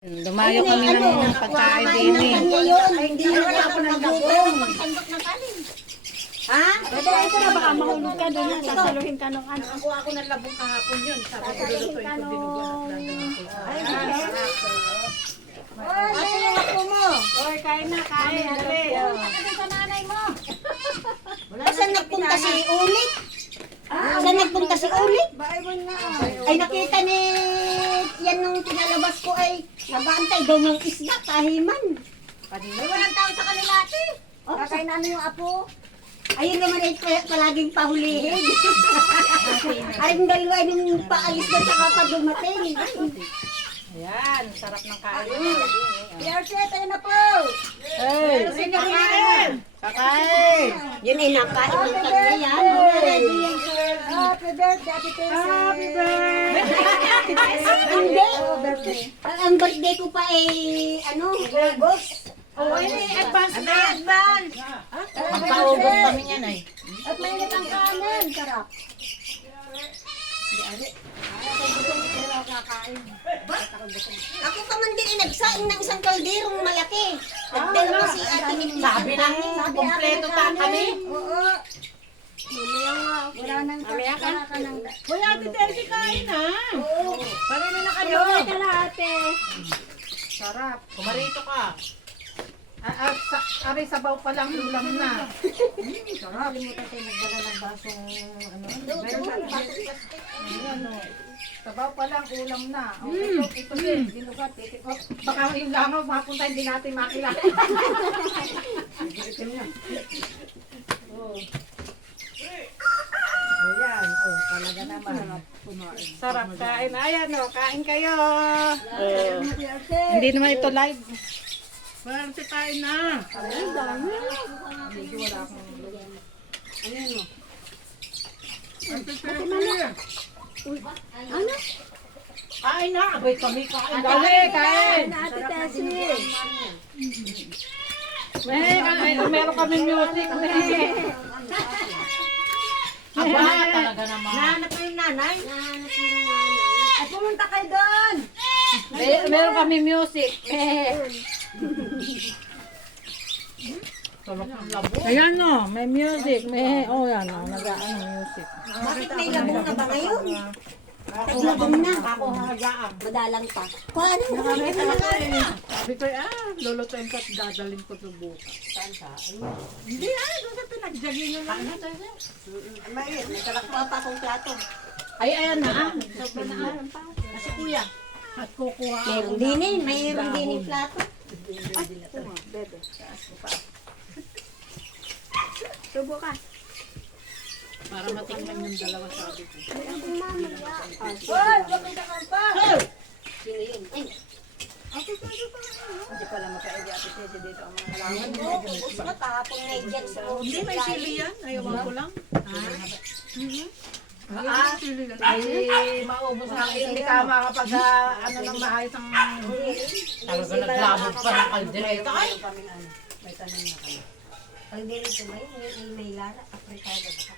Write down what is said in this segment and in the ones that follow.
Dumayo kami ng pagkain din eh. Hindi na ako nagdagutom. Sandok ng kanin. Ha? Ito na baka mahulog ka doon at sasaluhin ka nung ano. Ako ng labong kahapon yun. Sabi ko lulutuin ko dinuguan at dadalhin ko. Ate yung ako mo. Oy, kain na, kain. Dali. Ate sa nanay mo. Saan nagpunta si Ulit? Saan nagpunta si Ulit? Ay nakita ni yan nung pinalabas ko ay nabantay daw ng isda kahiman. Ay walang tao sa kanila ate. Kakain na ano yung apo? Ayun naman ay palaging pahulihin. Ay yung dalawa ay nung paalis na sa kapag dumating. Ayan, sarap ng kain. Yarset, ayun na po. Hey! Kakain! Kakain! Yun ay nakain ng kanya yan. Happy birthday, Ate Tessa. Happy birthday. Hindi. Ang birthday ko pa ay ano, August. Oh, ay, advance na. Advance. Magpaubos kami niyan ay. At mainit ang kanin. Sarap. Ako pa man din ay nagsaing ng isang kalderong malaki. Nagdala si Ate Nini. Sabi lang, kompleto ta kami. Oo. Mamaya nga. Wala nang Mamaya ka? Uy, Ate Tessie, kain na. Oo. Parang na kayo. Tuloy ka na, ate. Sarap. Kumarito ka. Aray, sabaw pa lang ulam na. Sarap. Limutan tayo nagdala ng basong ano. Ayan, o. Sabaw pa lang ulam na. O, ito din. Dinugat. O, baka yung langaw, mapunta hindi natin makilala. Oh. Ayan, oh, talaga naman. Sarap kain. Ayan, o, kain kayo. Hindi naman ito live. Parang si kain na. Kain na! Abay kami kain. Dali, kain. Ate Tessie. Meron kami music. Aba, talaga naman. Nahanap mo yung nanay? Nahanap mo yung nanay. Ay, pumunta kayo doon. Meron kami music. Ayan no, may music. May, oh yan o, nag-ano music. Bakit may labong na ba ngayon? Naglabong na. Ako hahagaan. Madalang pa. Paano mo? Sabi ko, lulutuin ko at dadalhin ko sa bukas. Hindi doon sa pinagjagin nyo lang. May kalakpa pa akong plato. Ay, ayan na. Sobrang na. Kasi kuya, at kukuha ako. Meron din eh. Mayroon din eh plato. Subo ka. Para matingnan yung dalawa sabi ko. Hoy! Bakit ka pa? Sino yun? Ay! Hindi pala makaedya at ito dito ang mga Alam mo, ubos na kahapon na dyan sa Hindi, may sili yan. Ayawan ko lang. Ay, maubos na. Hindi ka makapag ano nang maayos ang... Talaga naglabog pa ng kaldereta. Ay! May tanim na kayo. Pag dito may lara, aprikado baka.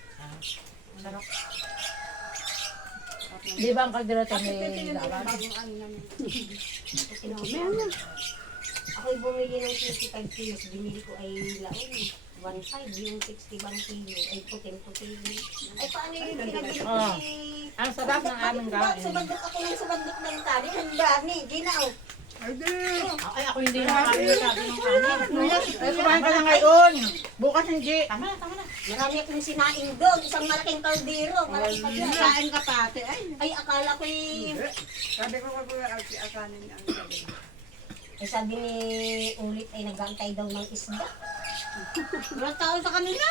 Di ba ang kaldereta may laban? Ako'y bumili ng 25 kilos, binili ko ay laon. 1.5 yung 60 bang kilo, ay puting-puti. Ay paano yung pinabili ko Ah. si... Ang sarap ng aming kain. Subandok ako ng subandok ng kanin, ang dami, di na oh. Ay, ako hindi nakakain masyado ng kanin. Ay, kumain ka na ngayon. Bukas hindi. Tama na, tama na. Marami akong sinaing doon, isang malaking kaldero, malaki pa yun. Kain ka pa ate. Ay, akala ko Sabi ko akanin ang sabi. ay sabi ni Ulit ay nag-aantay daw ng isda. Walang tao sa kanila.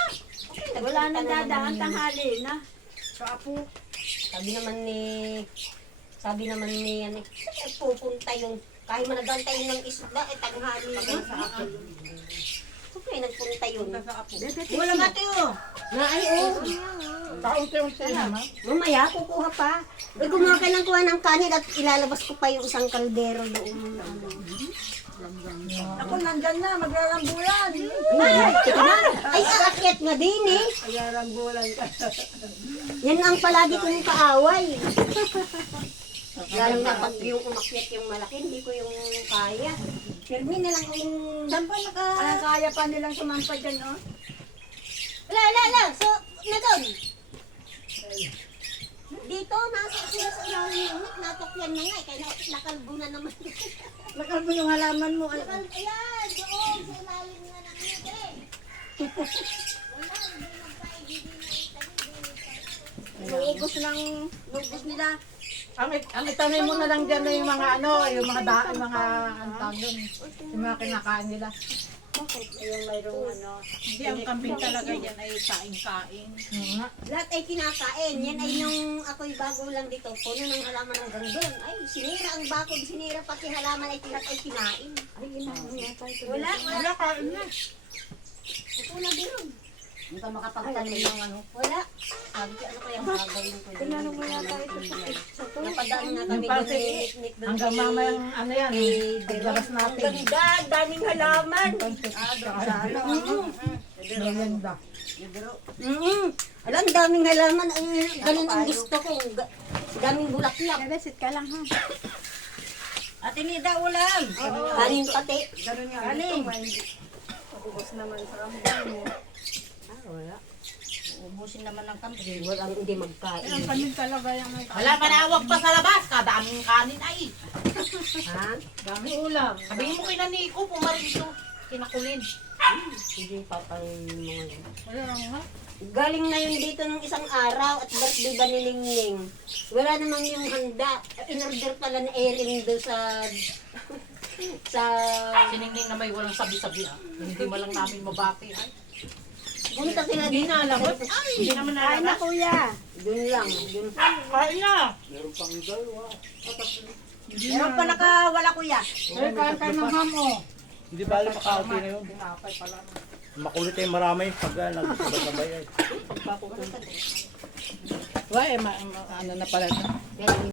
Okay, Wala nagpunta nang na dadaan naman tanghali na. Sa apo. Sabi naman ni ano, ay pupunta yung kahit managantay ng isda, ay tanghali na. Okay, nagpunta yun. Wala mati oh. Na ay, oh. Kaunti-unti naman. Mamaya, kukuha pa. Ay, kumuha ka ng kuha ng kanin at ilalabas ko pa yung isang kaldero doon. Ako nandyan na, magrarambulan. Ay, tika na. Ay, aakyat nga din eh. Magrarambulan ka. Yan ang palagi kong kaaway. Lalo na pag yung umakyat yung malaki, hindi ko yung kaya. Pirmi na lang kung... Saan pa kaya pa nilang sumampa dyan, oh? La. So, na doon. Dito, nasa sila sa ilalim yung natukyan na nga. Kaya nakalbo na naman. Nakalbo yung halaman mo. Ayan, doon, sa ilalim na ng eh. Wala, hindi magkaibigin na Nuubos nila. Ang itanim mo na lang dyan na yung mga yung mga daan, mga ang tawag doon, yung mga kinakain nila. Bakit? Yung mayroong Hindi, ang kambing talaga yan ay kain-kain. Lahat ay kinakain. Yan ay nung ako'y bago lang dito. Puno ng halaman ng gandun. Ay, sinira ang bakod. Sinira pati halaman ay kinain. Ay, inaano yata ito. Wala. Kain na. Ito na din. Hindi ka makapagtanim ng Wala. Sabi ko, ano kaya magagawin ko? Tinano mo yata ito sa to. Napadaan na kami Yung parte, doon ni doon hanggang kay- mamayang yan, kay paglabas Ang natin. ganda, daming halaman. Merienda. Alam, daming halaman. Ganun ang gusto ko. Daming bulaklak. Besit ka lang, ha? Ate Nida, ulam. Kanin pati. Ganun nga. Kanin. Ubos naman sa kamo. Wala. Ubusin naman ng kambing. Walang hindi magkain. Ang kambing talaga yung may Wala manawag pa sa labas, kadaming kanin ay. Ha? dami ulam. Sabihin mo kina Nico, pumarito, kinakulin. Hindi papayin mga yun. Wala lang ha. Galing na yun dito nung isang araw at birthday ba ni Ningning. Wala naman yung handa. In-order pala na Erin doon sa... sa... Siningning na may walang sabi-sabi ah. Hindi mo lang namin mabati ay. Punta sila dito. Hindi naman Ay na, nalagas. kuya. Doon lang. Doon. Kain na. Meron pa nakawala, kuya. Eh, kain ng ham oh. Hindi bali makauti na yun. Makulit ay marami pag nagsabay ay. Wala eh, ano na pala ito. Pero